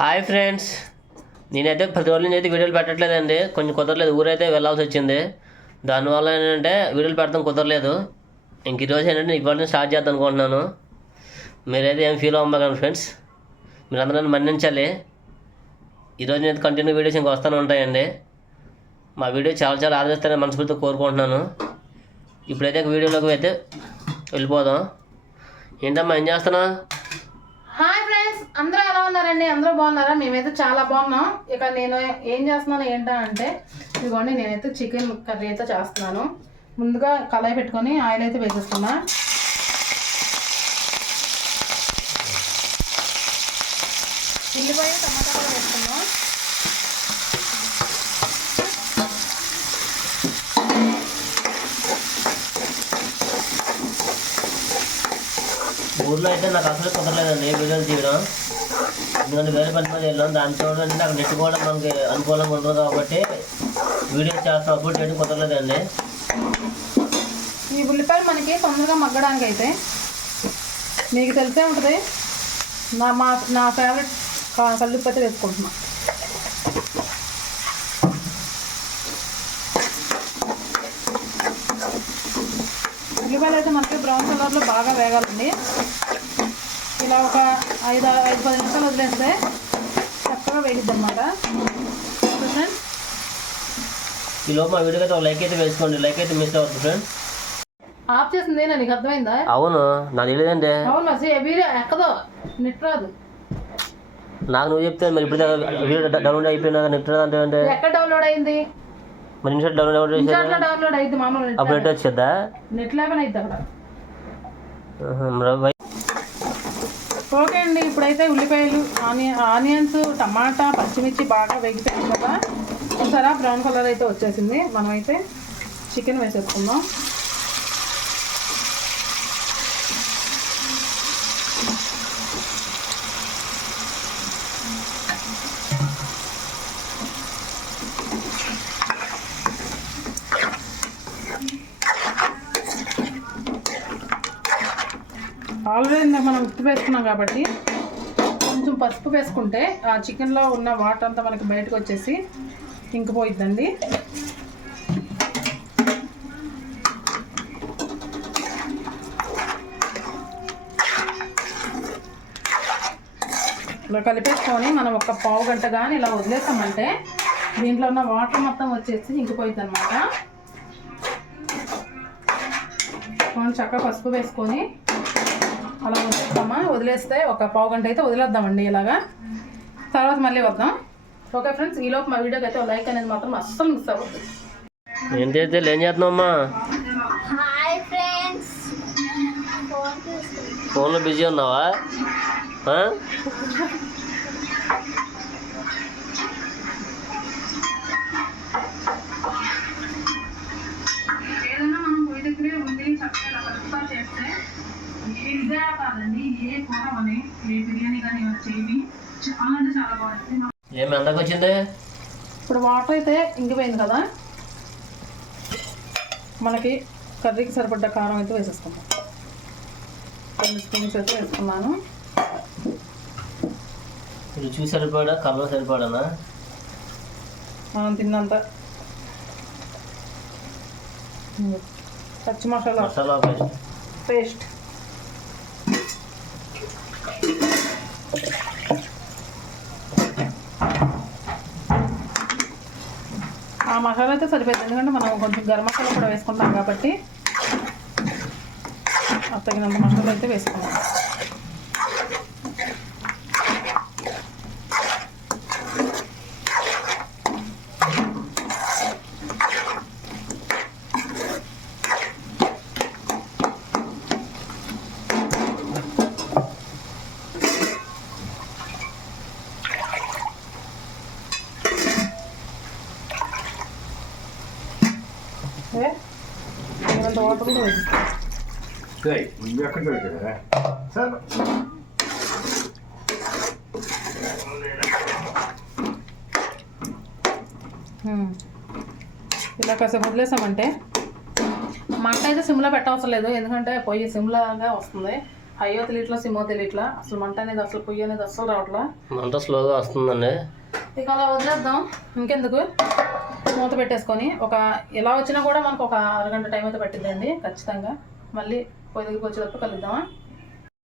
Hi friends, నేనైతే 10 రోజుల నుంచి అయితే వీడియోలు పెట్టట్లేదండి. కొంచెం కుదరలేదు, ఊరైతే వెళ్ళాల్సి వచ్చింది. దానివల్ల ఏంటంటే వీడియోలు పెట్టడం కుదరలేదు. ఇంక ఈరోజు ఏంటంటే ఇవాళ స్టార్ట్ చేద్దాం అనుకుంటున్నాను. మీరైతే ఏం ఫీల్ అవ్వకండి ఫ్రెండ్స్, మీరందరూ మన్నించాలి. ఈరోజు నేను కంటిన్యూ వీడియోస్ ఇంకా వస్తూనే ఉంటాయండి. మా వీడియో చాలా ఆదరిస్తారని మనస్ఫూర్తిగా కోరుకుంటున్నాను. ఇప్పుడైతే వీడియోలోకి అయితే వెళ్ళిపోదాం. ఏంటమ్మా ఏం చేస్తున్నా? హాయ్ ఫ్రెండ్స్, అందరూ ఎలా ఉన్నారండి? అందరూ బాగున్నారా? మేమైతే చాలా బాగున్నాం. ఇక నేను ఏం చేస్తున్నాను ఏంటంటే ఇదిగోండి, నేనైతే చికెన్ కర్రీ అయితే చేస్తున్నాను. ముందుగా కళాయి పెట్టుకొని ఆయిల్ అయితే వేసేస్తున్నా. ఉల్లిపాయ టమాటా కూడా వేసుకున్నాం. ఊర్లో అయితే నాకు అసలు కుదరలేదండి వీడియోలు తీయడం. ఎందుకంటే వేరే పని మీద వెళ్ళాం. దాని చూడండి నాకు నెట్ కూడా మనకి అనుకూలంగా ఉండదు కాబట్టి వీడియోస్ చేస్తాం. అప్లోడ్ చేయడం కుదరలేదండి. ఈ ఉల్లిపాయలు మనకి తొందరగా మగ్గడానికి అయితే మీకు తెలిసే ఉంటుంది, నా ఫేవరెట్ కల్లుప్పు అయితే వేసుకుంటున్నా. ఉల్లిపాయలు అయితే మనకి బ్రౌన్ కలర్లో బాగా వేగాలండి. ఇలా ఒక 5-10 నిమిషాలు వదిలేస్తే చక్కగా వేగిద్ది అనమాట. ఈలోపు మా వీడియోకి అయితే ఒక లైక్ అయితే వేసుకోండి. లైక్ అయితే మిస్ అవ్వద్దు ఫ్రెండ్స్. ఆఫ్ చేసింది నీకు అర్థమైందా? అవును, నాకు తెలియదండి. అవును, వీడియో ఎక్కదో నెట్ రాదు. నాకు నువ్వు చెప్తే మరి ఇప్పుడు వీడియో డౌన్లోడ్ అయిపోయినా నెట్ రాదు అంటే ఎక్కడ డౌన్లోడ్ అయింది? మరి ఇన్షాట్ డౌన్లోడ్ డౌన్లోడ్ అయింది మామూలు. అప్పుడు ఎట్ వచ్చేద్దా? నెట్ లేకపోయినా అయిద్ది అక్కడ. ఓకే అండి, ఇప్పుడైతే ఉల్లిపాయలు ఆనియన్స్ టమాటా పచ్చిమిర్చి బాగా వేగిపోయింది కదా. చూసారా, బ్రౌన్ కలర్ అయితే వచ్చేసింది. మనమైతే చికెన్ వేసేసుకుందాం. ఆల్రెడీ మనం ఉప్పు వేసుకున్నాం కాబట్టి కొంచెం పసుపు వేసుకుంటే ఆ చికెన్లో ఉన్న వాటర్ అంతా మనకి బయటకు వచ్చేసి ఇంకిపోయిద్దండి. ఇలా కలిపేసుకొని మనం ఒక పావు గంట కానీ ఇలా వదిలేసామంటే దీంట్లో ఉన్న వాటర్ మొత్తం వచ్చేసి ఇంకిపోయిద్ది అనమాట. కొంచెం చక్కగా పసుపు వేసుకొని అలా వదిలేస్తే ఒక పావు గంట అయితే వదిలేద్దామండి ఇలాగా. తర్వాత మళ్ళీ వద్దాం. ఓకే ఫ్రెండ్స్, ఈలోపు మా వీడియోకి అయితే లైక్ అనేది మాత్రం అస్సలు మిస్ అవ్వద్దు. ఏం చేస్తున్నావమ్మా? హాయ్ ఫ్రెండ్స్, ఫోన్లో బిజీ ఉన్నావా? ఏదైనా మనం పొయ్యి దగ్గరే ఉండి చక్కగా కలుపుతా చేస్తే ఇదే కాదండి, ఏ కూర అని ఏ బిర్యానీ కానీ వచ్చేవి చాలా అంటే చాలా బాగుంటుంది. ఏమి ఎంతకు వచ్చింది? ఇప్పుడు వాటర్ అయితే ఇంకిపోయింది కదా, మనకి కర్రీకి సరిపడ్డ కారం అయితే వేసేసుకుందాం. 2 స్పూన్స్ అయితే వేసుకున్నాను. రుచి సరిపడా కలర్ సరిపడానా? మనం తిన్నంత. పచ్చి మసాలా పేస్ట్. ఆ మసాలా అయితే సరిపోతుంది, ఎందుకంటే మనం కొంచెం గరం మసాలా కూడా వేసుకుంటాం కాబట్టి తగినంత మసాలా అయితే వేసుకున్నాం. తగినంత వాటర్ కూడా వేసిస్తాం. ఇలా కాసేపు వదిలేసామంటే మంట అయితే సిమ్లో పెట్టవసరం లేదు, ఎందుకంటే పొయ్యి సిమ్లాగా వస్తుంది. హైయో తెలియట్లా సిమో తెలియట్లా అసలు మంట అనేది అసలు పొయ్యి అనేది అసలు రావట్లా. మంట స్లోగా వస్తుందండి. ఇక అలా వదిలేద్దాం. ఇంకెందుకు మూత పెట్టేసుకొని ఎలా వచ్చినా కూడా మనకు ఒక అరగంట టైం అయితే పట్టిద్దండి ఖచ్చితంగా. మళ్ళీ పొయ్యికి వచ్చేటప్పుడు కలుద్దామా.